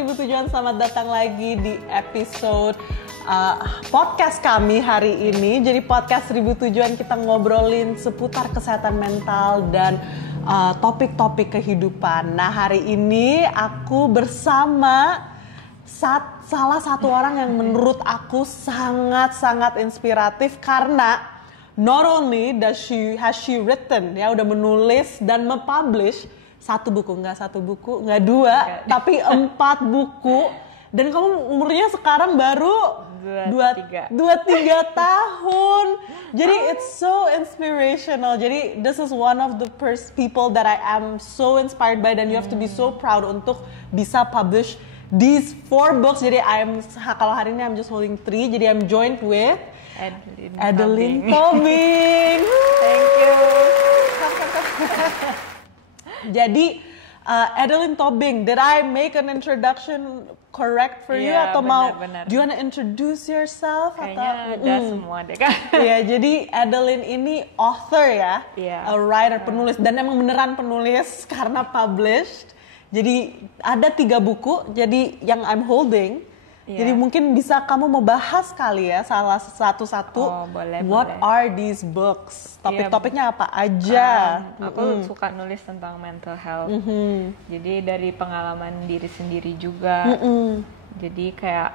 Seribu Tujuan, selamat datang lagi di episode podcast kami hari ini. Jadi podcast Seribu Tujuan kita ngobrolin seputar kesehatan mental dan topik-topik kehidupan. Nah, hari ini aku bersama salah satu orang yang menurut aku sangat-sangat inspiratif karena not only has she written, ya udah menulis dan mempublish satu buku, nggak dua, tapi 4 buku. Dan kamu umurnya sekarang baru 23 tahun. Jadi it's so inspirational. Jadi this is one of the people that I am so inspired by, dan you have to be so proud untuk bisa publish these 4 books. Jadi kalau hari ini I'm just holding 3. Jadi I'm joined with Adeline Tobing. Thank you. Jadi Adeline Tobing, did I make an introduction correct for you atau benar. Do you want to introduce yourself? Kayaknya udah semua deh kan. Iya, jadi Adeline ini author ya, a writer, penulis, dan emang beneran penulis karena published. Jadi ada 3 buku, jadi yang I'm holding. Jadi mungkin bisa kamu mau bahas kali ya salah satu-satu. Boleh. What are these books? Topik-topiknya apa aja? Aku suka nulis tentang mental health. Jadi dari pengalaman diri sendiri juga. Jadi kayak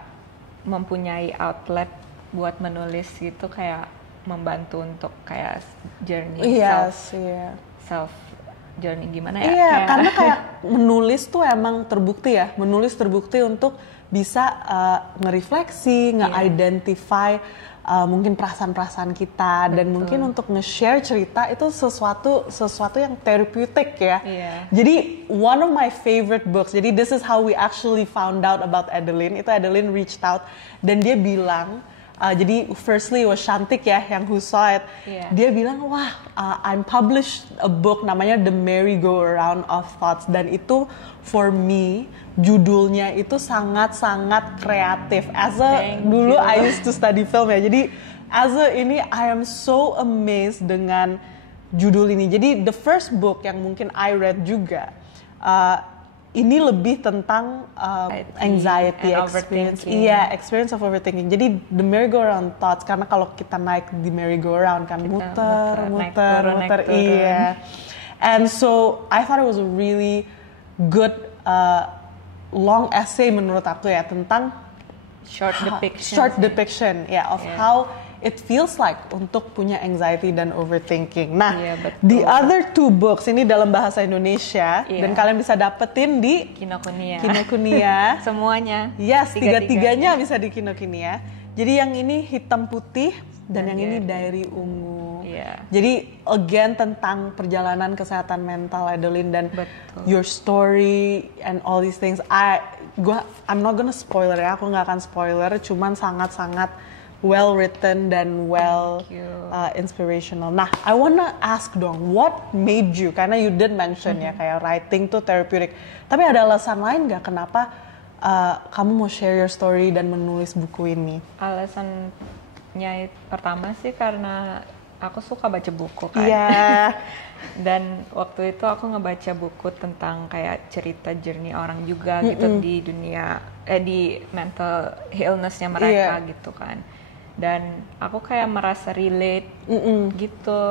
mempunyai outlet buat menulis gitu, kayak membantu untuk kayak journey self journey gimana ya? Iya, karena kayak menulis tuh emang terbukti ya. Menulis terbukti untuk bisa ngerefleksi, nge-identify mungkin perasaan-perasaan kita. Dan mungkin untuk nge-share cerita itu sesuatu yang therapeutic ya. Jadi one of my favorite books, jadi this is how we actually found out about Adeline. Itu Adeline reached out dan dia bilang, jadi firstly was Shantik ya yang who saw it. Dia bilang, wah, I'm published a book namanya The Merry-Go-Round of Thoughts, dan itu for me judulnya itu sangat-sangat kreatif. Dulu I used to study film ya. Jadi I am so amazed dengan judul ini. Jadi the first book yang mungkin I read juga ini lebih tentang anxiety experience. Experience of overthinking. Jadi the merry-go-round thoughts, karena kalau kita naik di merry-go-round kan muter. Iya. And so I thought it was a really good long essay menurut aku ya, tentang short depiction of how it feels like untuk punya anxiety dan overthinking. Nah, the other 2 books ini dalam bahasa Indonesia dan kalian bisa dapetin di Kinokuniya. Semuanya. Yes, 3-tiganya bisa di Kinokuniya. Jadi yang ini hitam putih dan yang ini Diary Ungu. Jadi again tentang perjalanan kesehatan mental Adeline dan your story and all these things. I'm not gonna spoiler ya, aku nggak akan spoiler. Cuman sangat-sangat well written dan inspirational. Nah, I wanna ask dong, what made you? Karena you did mention ya kayak writing tuh therapeutic. Tapi ada alasan lain nggak kenapa kamu mau share your story dan menulis buku ini? Alasannya pertama sih karena aku suka baca buku kan. Dan waktu itu aku ngebaca buku tentang kayak cerita journey orang juga gitu di dunia di mental illness-nya mereka gitu kan. Dan aku kayak merasa relate gitu.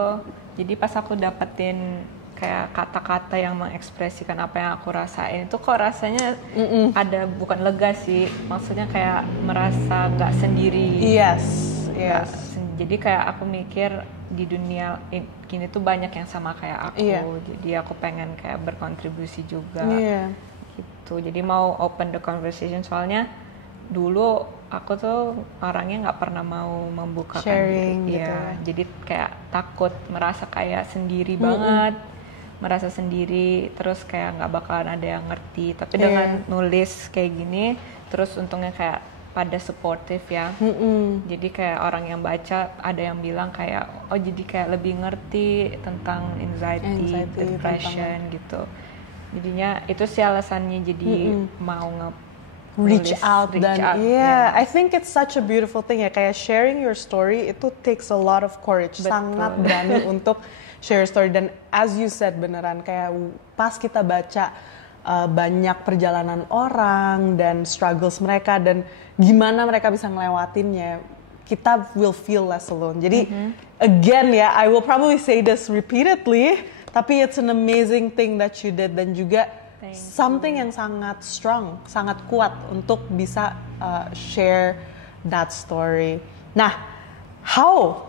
Jadi pas aku dapetin kayak kata-kata yang mengekspresikan apa yang aku rasain, itu kok rasanya ada, bukan lega sih, maksudnya kayak merasa nggak sendiri. Jadi kayak aku mikir di dunia gini tuh banyak yang sama kayak aku. Jadi aku pengen kayak berkontribusi juga gitu. Jadi mau open the conversation, soalnya dulu aku tuh orangnya nggak pernah mau membukakan sharing gitu. Jadi kayak takut, merasa kayak sendiri banget, merasa sendiri, terus kayak nggak bakalan ada yang ngerti. Tapi dengan nulis kayak gini, terus untungnya kayak pada supportive ya. Jadi kayak orang yang baca ada yang bilang kayak jadi kayak lebih ngerti tentang anxiety depression gitu. Jadinya itu sih alasannya jadi mau reach out. I think it's such a beautiful thing ya, kayak sharing your story itu takes a lot of courage. Sangat berani untuk share story. Dan as you said beneran, kayak pas kita baca banyak perjalanan orang dan struggles mereka dan gimana mereka bisa ngelewatinnya, kita will feel less alone. Jadi again ya, I will probably say this repeatedly, tapi it's an amazing thing that you did dan juga something yang sangat strong, sangat kuat untuk bisa share that story. Nah, how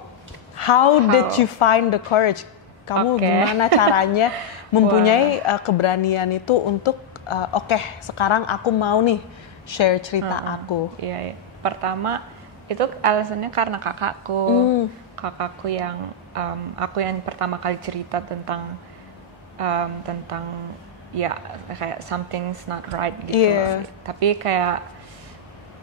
did you find the courage? Kamu gimana caranya mempunyai keberanian itu untuk oke, sekarang aku mau nih share cerita aku. Iya. Ya. Pertama itu alasannya karena kakakku yang aku yang pertama kali cerita tentang ya kayak something's not right gitu. Tapi kayak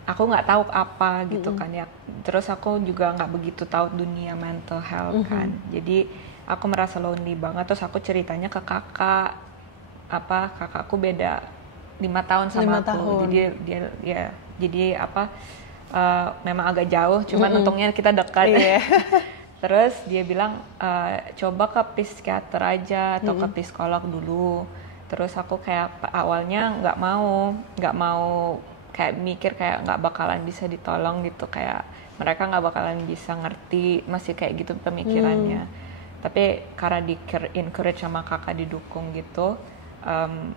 aku nggak tahu apa gitu kan ya. Terus aku juga nggak begitu tahu dunia mental health kan. Jadi aku merasa lonely banget. Terus aku ceritanya ke kakakku beda 5 tahun sama aku. Jadi memang agak jauh. Cuman untungnya kita dekat. Terus dia bilang coba ke psikiater aja atau ke psikolog dulu. Terus aku kayak awalnya nggak mau kayak mikir kayak nggak bakalan bisa ditolong gitu, kayak mereka nggak bakalan bisa ngerti, masih kayak gitu pemikirannya. Tapi karena di encourage sama kakak, didukung gitu,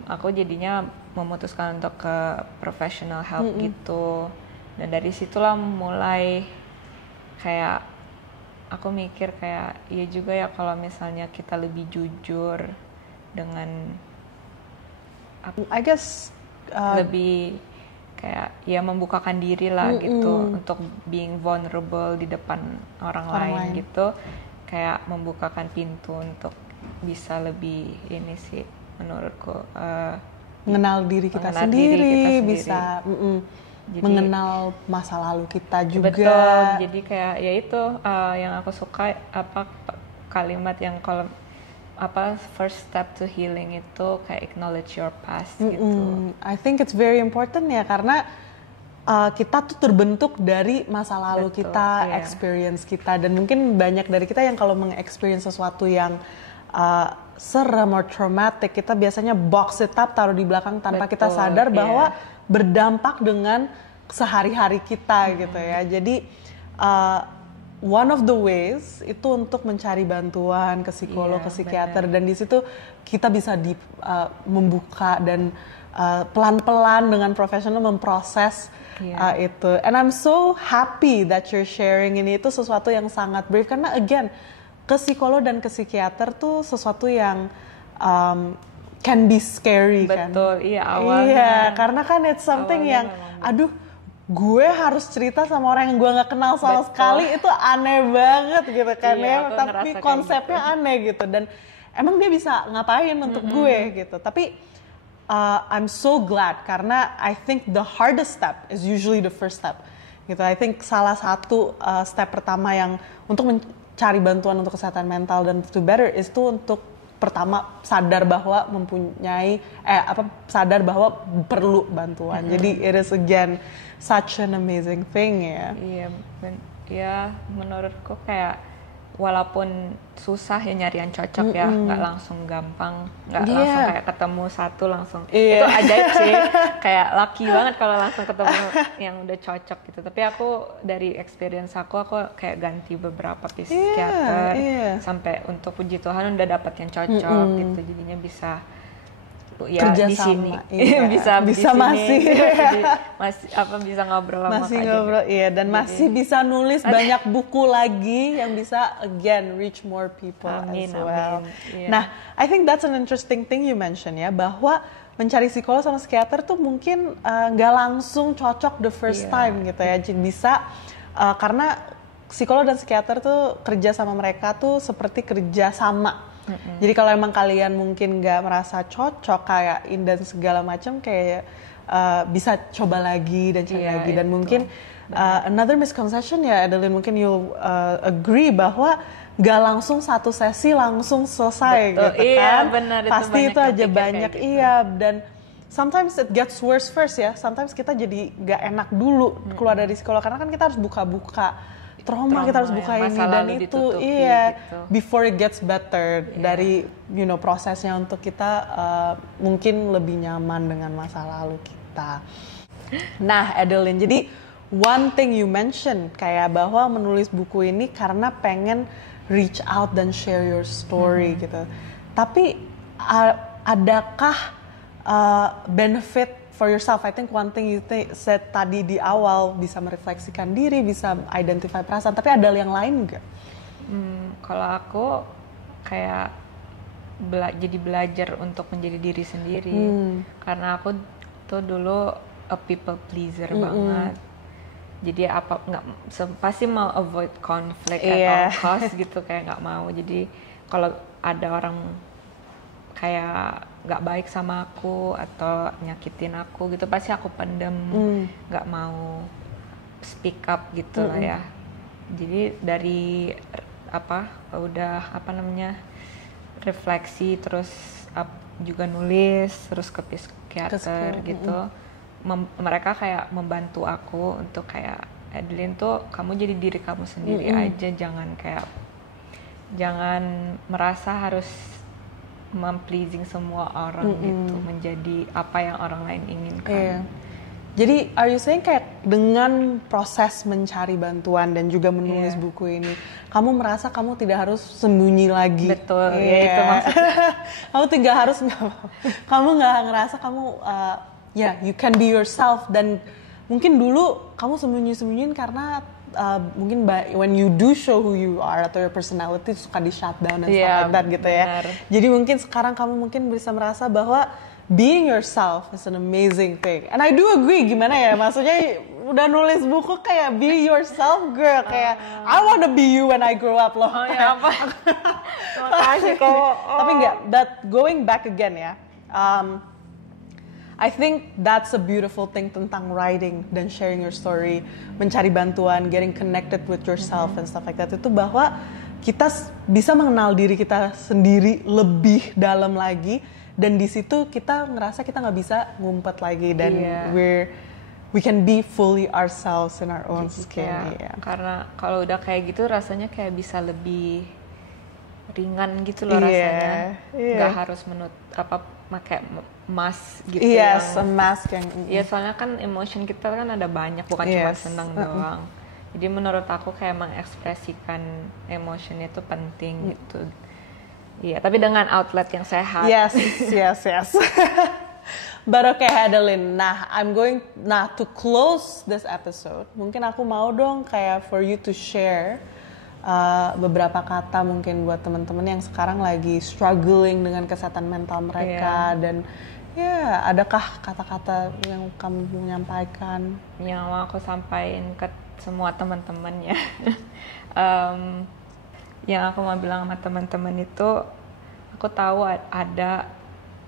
aku jadinya memutuskan untuk ke professional help gitu. Dan dari situlah mulai kayak aku mikir kayak iya juga ya kalau misalnya kita lebih jujur dengan I guess lebih kayak ya membukakan diri lah gitu, untuk being vulnerable di depan orang lain gitu, kayak membukakan pintu untuk bisa lebih ini sih menurutku mengenal diri kita sendiri. Bisa jadi, mengenal masa lalu kita juga. Betul. Jadi kayak ya itu yang aku suka kalimat yang kalau first step to healing itu kayak acknowledge your past gitu. I think it's very important ya, karena kita tuh terbentuk dari masa lalu kita, experience kita, dan mungkin banyak dari kita yang kalau meng-experience sesuatu yang serem or traumatic, kita biasanya box it up, taruh di belakang tanpa kita sadar bahwa berdampak dengan sehari-hari kita gitu ya. Jadi one of the ways itu untuk mencari bantuan ke psikolog, ke psikiater, dan di situ kita bisa membuka dan pelan-pelan dengan profesional memproses itu. And I'm so happy that you're sharing ini, itu sesuatu yang sangat brave, karena again ke psikolog dan ke psikiater tuh sesuatu yang can be scary. Betul, kan? Awalnya. Iya, karena kan it's something yang aduh, gue harus cerita sama orang yang gue nggak kenal sama sekali, itu aneh banget gitu kan ya. Tapi konsepnya gitu. Aneh gitu, dan emang dia bisa ngapain untuk gue gitu. Tapi I'm so glad, karena I think the hardest step is usually the first step gitu. I think salah satu step pertama yang untuk mencari bantuan untuk kesehatan mental dan to better is to untuk pertama sadar bahwa sadar bahwa perlu bantuan. Jadi it is again such an amazing thing ya. Iya, menurutku kayak walaupun susah ya nyari yang cocok ya, nggak langsung gampang, nggak langsung kayak ketemu satu langsung. Itu ajaib sih, kayak lucky banget kalau langsung ketemu yang udah cocok gitu. Tapi aku dari experience aku kayak ganti beberapa psikiater sampai untuk puji Tuhan udah dapat yang cocok gitu. Jadinya bisa kerja di sini bisa di sini, masih bisa ngobrol sama dan masih bisa nulis banyak buku lagi yang bisa again reach more people as well. Nah, I think that's an interesting thing you mention ya, bahwa mencari psikolog sama psikiater tuh mungkin nggak langsung cocok the first time gitu ya. Jadi bisa karena psikolog dan psikiater tuh kerja sama mereka tuh seperti kerja sama. Jadi kalau emang kalian mungkin nggak merasa cocok kayak dan segala macam, kayak bisa coba lagi dan cari lagi. Dan mungkin another misconception ya, Adeline, mungkin you agree bahwa nggak langsung satu sesi langsung selesai. Betul. Gitu kan. Benar, pasti itu aja banyak gitu. Dan sometimes it gets worse first ya. Sometimes kita jadi nggak enak dulu keluar dari psikolog, karena kan kita harus buka-buka trauma kita harus buka ini dan itu gitu. Before it gets better dari prosesnya untuk kita mungkin lebih nyaman dengan masa lalu kita. Nah, Adeline, jadi one thing you mention kayak bahwa menulis buku ini karena pengen reach out dan share your story gitu. Tapi adakah benefit for yourself? I think one thing you said tadi di awal, bisa merefleksikan diri, bisa identify perasaan, tapi ada yang lain nggak? Kalau aku kayak jadi belajar untuk menjadi diri sendiri, karena aku tuh dulu a people pleaser banget. Jadi pasti mau avoid conflict at all cost gitu, kayak nggak mau. Jadi kalau ada orang kayak nggak baik sama aku atau nyakitin aku gitu, pasti aku pendem, nggak mau speak up gitu lah ya. Jadi dari refleksi, terus juga nulis, terus ke psikiater gitu. Mereka kayak membantu aku untuk kayak, Adeline tuh kamu jadi diri kamu sendiri aja, jangan merasa harus pleasing semua orang gitu, menjadi apa yang orang lain inginkan. Jadi are you saying kayak dengan proses mencari bantuan dan juga menulis buku ini, kamu merasa kamu tidak harus sembunyi lagi? Betul, itu maksudnya. Kamu nggak ngerasa kamu you can be yourself, dan mungkin dulu kamu sembunyi-sembunyiin karena mungkin when you do show who you are atau your personality suka di shutdown dan stuff like that gitu ya. Jadi mungkin sekarang kamu mungkin bisa merasa bahwa being yourself is an amazing thing. And I do agree, gimana ya, maksudnya udah nulis buku kayak be yourself girl, kayak I wanna be you when I grow up loh. Oh ya apa? Makasih kok. Tapi enggak, that going back again ya. I think that's a beautiful thing tentang writing dan sharing your story, mencari bantuan, getting connected with yourself and stuff like that, itu bahwa kita bisa mengenal diri kita sendiri lebih dalam lagi, dan di situ kita ngerasa kita nggak bisa ngumpet lagi, dan we can be fully ourselves in our own skin. Karena kalau udah kayak gitu rasanya kayak bisa lebih ringan gitu loh rasanya, nggak harus pakai mask gitu. A mask yang. Iya, soalnya kan emotion kita kan ada banyak, bukan cuma senang doang. Jadi menurut aku kayak mengekspresikan emotion itu penting gitu. Iya, tapi dengan outlet yang sehat. Yes. But okay, Adeline. Nah, to close this episode, mungkin aku mau dong kayak for you to share beberapa kata mungkin buat teman-teman yang sekarang lagi struggling dengan kesehatan mental mereka, dan adakah kata-kata yang kamu menyampaikan? Yang mau aku sampaikan ke semua teman-teman ya. Yang aku mau bilang sama teman-teman itu, aku tahu ada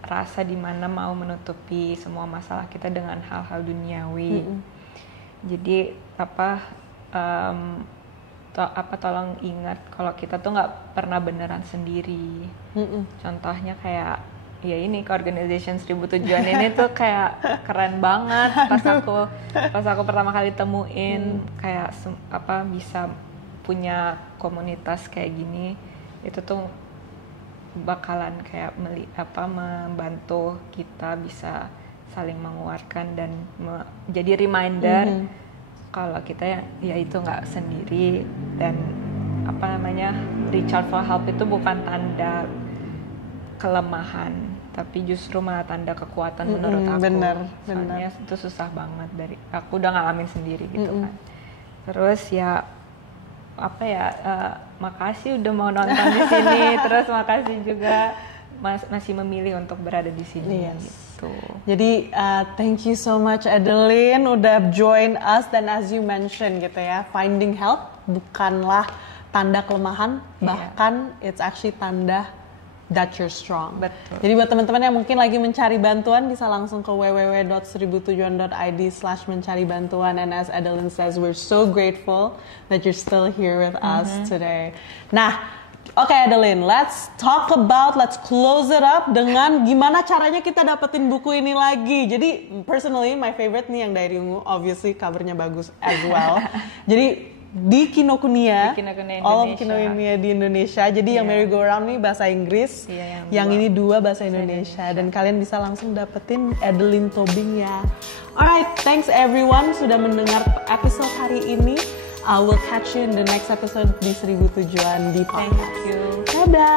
rasa dimana mau menutupi semua masalah kita dengan hal-hal duniawi. Jadi tolong ingat kalau kita tuh nggak pernah beneran sendiri. Contohnya kayak ini ke Organization 1000 Tujuan ini tuh kayak keren banget pas aku pertama kali temuin kayak bisa punya komunitas kayak gini, itu tuh bakalan kayak membantu kita bisa saling menguatkan dan jadi reminder kalau kita ya itu nggak sendiri, dan reach out for help itu bukan tanda kelemahan, tapi justru malah tanda kekuatan menurut aku. Soalnya itu susah banget, aku udah ngalamin sendiri gitu kan. Terus makasih udah mau nonton di sini, terus makasih juga masih memilih untuk berada di sini. Gitu. Jadi thank you so much Adeline udah join us, dan as you mentioned gitu ya, finding help bukanlah tanda kelemahan, bahkan it's actually tanda that you're strong. Betul. Jadi buat teman-teman yang mungkin lagi mencari bantuan, bisa langsung ke www.1000tujuan.id/mencari bantuan, and as Adeline says, we're so grateful that you're still here with us today. Nah, oke Adeline, let's close it up dengan gimana caranya kita dapetin buku ini lagi. Jadi personally my favorite nih yang dari Ungu, obviously covernya bagus as well. Jadi di Kinokuniya. All of Kinokuniya di Indonesia. Jadi yang Merry Go Round nih bahasa Inggris, yang ini 2 bahasa Indonesia. Dan kalian bisa langsung dapetin Adeline Tobing ya. Alright, thanks everyone sudah mendengar episode hari ini. I will catch you in the next episode di 1007an di podcast. Thank you. Dadah.